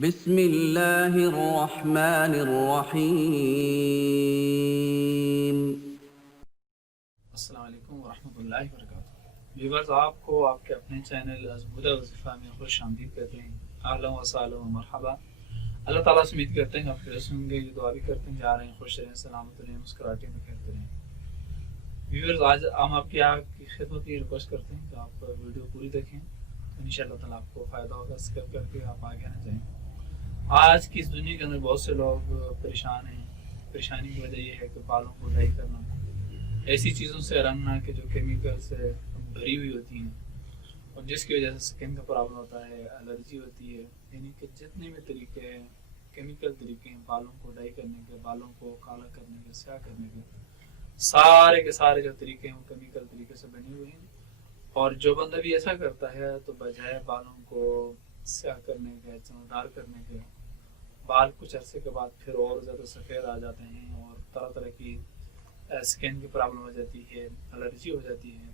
بسم اللہ الرحمن الرحیم۔ السلام علیکم ورحمۃ اللہ وبرکاتہ۔ ویورز، آپ کو آپ کے اپنے چینل ازمودہ وظیفہ میں خوش آمدید کہتے ہیں۔ اہلا و سہلا و مرحبا۔ اللہ تعالیٰ سے امید کرتے ہیں آپ خیریت ہوں گے، یہ دعا بھی کرتے ہیں جا رہے ہیں خوش رہیں، سلامت رہیں، مسکراہٹے میں کہتے رہیں۔ ویورز، آج ہم آپ کی خدمت کی ریکویسٹ کرتے ہیں کہ آپ ویڈیو پوری دیکھیں، تو انشاءاللہ تعالیٰ آپ کو فائدہ ہوگا، اسکپ کر کے آپ آگے نہ جائیں۔ آج کی اس دنیا کے اندر بہت سے لوگ پریشان ہیں۔ پریشانی کی وجہ یہ ہے کہ بالوں کو ڈائی کرنا، ایسی چیزوں سے رنگنا کہ جو کیمیکل سے بھری ہوئی ہوتی ہیں، اور جس کی وجہ سے سکن کا پرابلم ہوتا ہے، الرجی ہوتی ہے۔ یعنی کہ جتنے بھی طریقے ہیں، کیمیکل طریقے ہیں بالوں کو ڈائی کرنے کے، بالوں کو کالا کرنے کے، سیاہ کرنے کے، سارے کے سارے جو طریقے ہیں وہ کیمیکل طریقے سے بنے ہوئے ہیں۔ اور جو بندہ بھی ایسا کرتا ہے تو بجائے بالوں کو سیاہ کرنے کے، چمکدار کرنے کے، بال کچھ عرصے کے بعد پھر اور زیادہ سفید آ جاتے ہیں، اور طرح طرح کی سکن کی پرابلم ہو جاتی ہے، الرجی ہو جاتی ہے،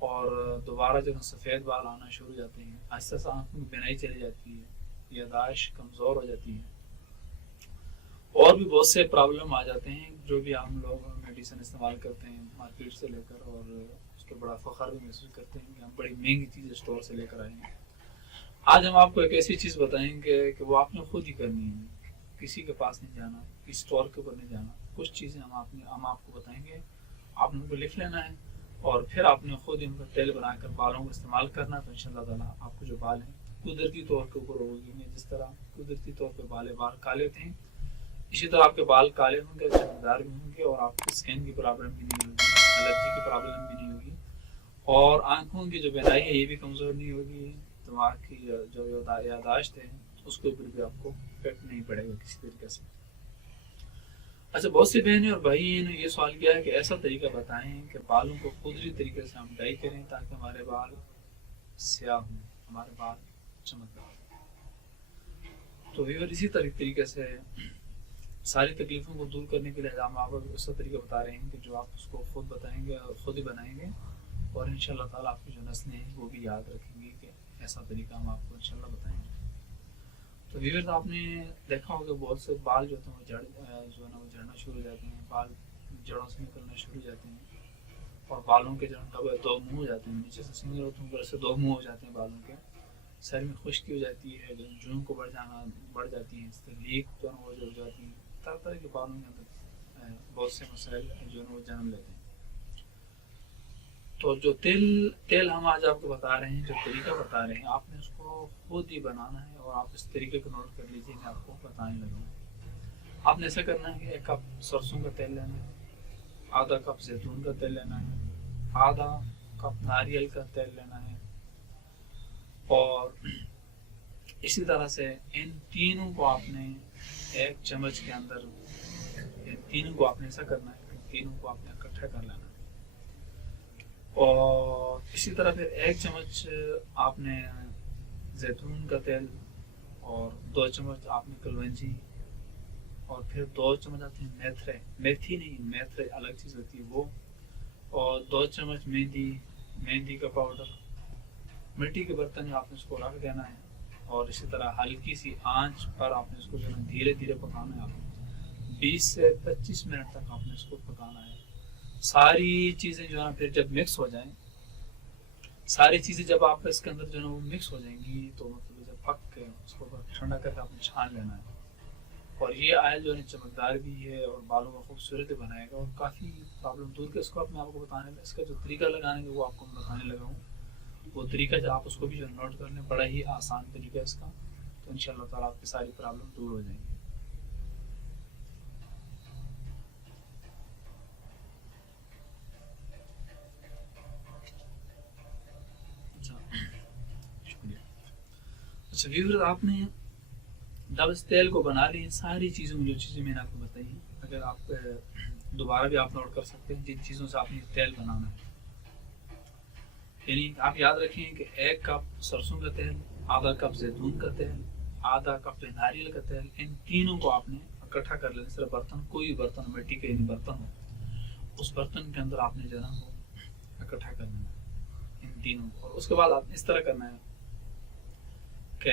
اور دوبارہ جو سفید بال آنا شروع ہو جاتے ہیں، آہستہ آہستہ آنکھوں کی بینائی چلی جاتی ہے، یاداشت کمزور ہو جاتی ہے، اور بھی بہت سے پرابلم آ جاتے ہیں۔ جو بھی ہم لوگ میڈیسن استعمال کرتے ہیں مارکیٹ سے لے کر، اور اس کے بڑا فخر بھی محسوس کرتے ہیں کہ ہم بڑی مہنگی چیز اسٹور سے لے کر آئے ہیں۔ آج ہم آپ کو ایک ایسی چیز بتائیں گے کہ وہ آپ نے خود ہی کرنی ہے، کسی کے پاس نہیں جانا، کسی اسٹور کے اوپر نہیں جانا۔ کچھ چیزیں ہم آپ کو بتائیں گے، آپ نے ان کو لکھ لینا ہے، اور پھر آپ نے خود ان کا تیل بنا کر بالوں کو استعمال کرنا، تو انشاءاللہ تعالیٰ آپ کو جو بال ہیں قدرتی طور کے اوپر ہوگی۔ جس طرح قدرتی طور پہ بال کالے ہوتے ہیں، اسی طرح آپ کے بال کالے ہوں گے، چمکدار بھی ہوں گے، اور آپ کی سکن کی پرابلم بھی نہیں ہوگی، الرجی کی پرابلم بھی نہیں ہوگی، اور آنکھوں کی جو بینائی ہے یہ بھی کمزور نہیں ہوگی، دماغ کی جو یاداشت ہے اس کے اوپر بھی آپ کو افیکٹ نہیں پڑے گا کسی طریقے سے۔ اچھا، بہت سی بہنیں اور بھائی نے یہ سوال کیا ہے کہ ایسا طریقہ بتائیں کہ بالوں کو قدرتی طریقے سے ہم ڈائی کریں تاکہ ہمارے بال سیاہ ہوں، ہمارے بال چمکدار ہوں۔ تو ویور، اسی طریقے سے ساری تکلیفوں کو دور کرنے کے لیے ہم آپ کو ایسا طریقہ بتا رہے ہیں کہ جو آپ اس کو خود بتائیں گے اور خود ہی بنائیں گے، اور انشاءاللہ تعالیٰ آپ کی جو نسلیں ہیں وہ بھی یاد رکھیں گی کہ ایسا طریقہ ہم آپ کو انشاءاللہ بتائیں گے۔ تو ویورز، آپ نے دیکھا ہوگا بہت سے بال جو ہوتے ہیں وہ جھڑنا شروع ہو جاتے ہیں، بال جڑوں سے نکلنا شروع ہو جاتے ہیں، اور بالوں کے جو دو منہ ہو جاتے ہیں، نیچے سے سنگل ہوتے ہیں، اوپر سے دو منہ ہو جاتے ہیں بالوں کے، سر میں خشکی ہو جاتی ہے، جوؤں کو بڑھ جاتی ہیں، اس سے لیک جو ہو جاتی ہیں، طرح طرح کے بالوں کے اندر بہت سے مسائل جو ہے وہ جنم لیتے ہیں۔ تو جو تیل ہم آج آپ کو بتا رہے ہیں، جو طریقہ بتا رہے ہیں، آپ نے اس کو خود ہی بنانا ہے، اور آپ اس طریقے کو نوٹ کر لیجیے، میں آپ کو بتانے لگا ہوں۔ آپ نے ایسا کرنا ہے کہ 1 کپ سرسوں کا تیل لینا ہے، آدھا کپ زیتون کا تیل لینا ہے، آدھا کپ ناریل کا تیل لینا ہے، اور اسی طرح سے ان تینوں کو آپ نے 1 چمچ کے اندر، ان تینوں کو آپ نے ایسا کرنا ہے کہ تینوں کو آپ نے اکٹھا کر لینا ہے، اور اسی طرح پھر 1 چمچ آپ نے زیتون کا تیل، اور 2 چمچ آپ نے کلونجی، اور پھر 2 چمچ آتے ہیں میتھرے، میتھی نہیں، میتھرے الگ چیز ہوتی ہے وہ، اور 2 چمچ مہندی کا پاؤڈر۔ مٹی کے برتن میں آپ نے اس کو رکھ دینا ہے، اور اسی طرح ہلکی سی آنچ پر آپ نے اس کو جو ہے دھیرے دھیرے پکانا ہے، آپ نے 20 سے 25 منٹ تک آپ نے اس کو پکانا ہے۔ ساری چیزیں جو ہے پھر جب مکس ہو جائیں، ساری چیزیں جب آپ اس کے اندر جو ہے وہ مکس ہو جائیں گی، تو مطلب جب پک کے اس کو ٹھنڈا کر کے آپ نے چھان لینا ہے، اور یہ آئل جو ہے چمکدار بھی ہے اور بالوں کو خوبصورت بنائے گا، اور کافی پرابلم دور کے اس کو آپ کو بتانے اس کا جو طریقہ لگانے کا وہ آپ کو بتانے لگا ہوں۔ وہ طریقہ جو آپ اس کو بھی جو نوٹ کر لیں، بڑا ہی آسان طریقہ ہے اس کا، تو انشاءاللہ تعالیٰ آپ کی ساری پرابلم دور ہو جائیں گی۔ اچھا ویورز، آپ نے جب اس تیل کو بنا لی، ساری چیزوں میں جو چیزیں میں نے آپ کو بتائی ہیں، اگر آپ دوبارہ بھی آپ نوٹ کر سکتے ہیں جن چیزوں سے آپ نے تیل بنانا ہے، یعنی آپ یاد رکھیں کہ 1 کپ سرسوں کا تیل، آدھا کپ زیتون کا تیل، آدھا کپ ناریل کا تیل، ان تینوں کو آپ نے اکٹھا کر لینا۔ صرف برتن، کوئی برتن مٹی کے برتن ہو، اس برتن کے اندر آپ نے جو ہے وہ اکٹھا کر لینا ان تینوں کو، اور اس کے بعد آپ نے اس طرح کرنا ہے کہ